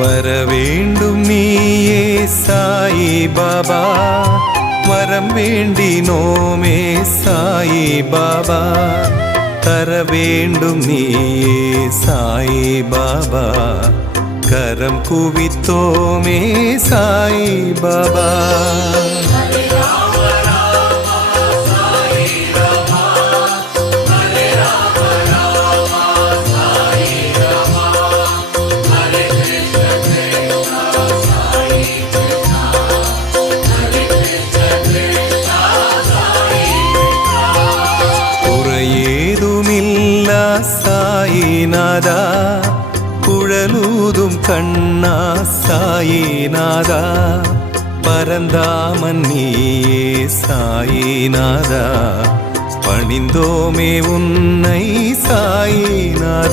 வரவேண்டும் நீயே சாயி பாபா, வரம் வேண்டினோமே சாயி பாபா, தர வேண்டும் நீயே சாயி பாபா, கரம் குவித்தோமே சாயி பாபா. குறையேதுமில்லா சாயிநாதா, குழலூதும் கண்ணா சாயிநாதா, பரந்தாமன் நீயே சாயிநாதா, பணிந்தோமே உன்னை சாயிநாதா.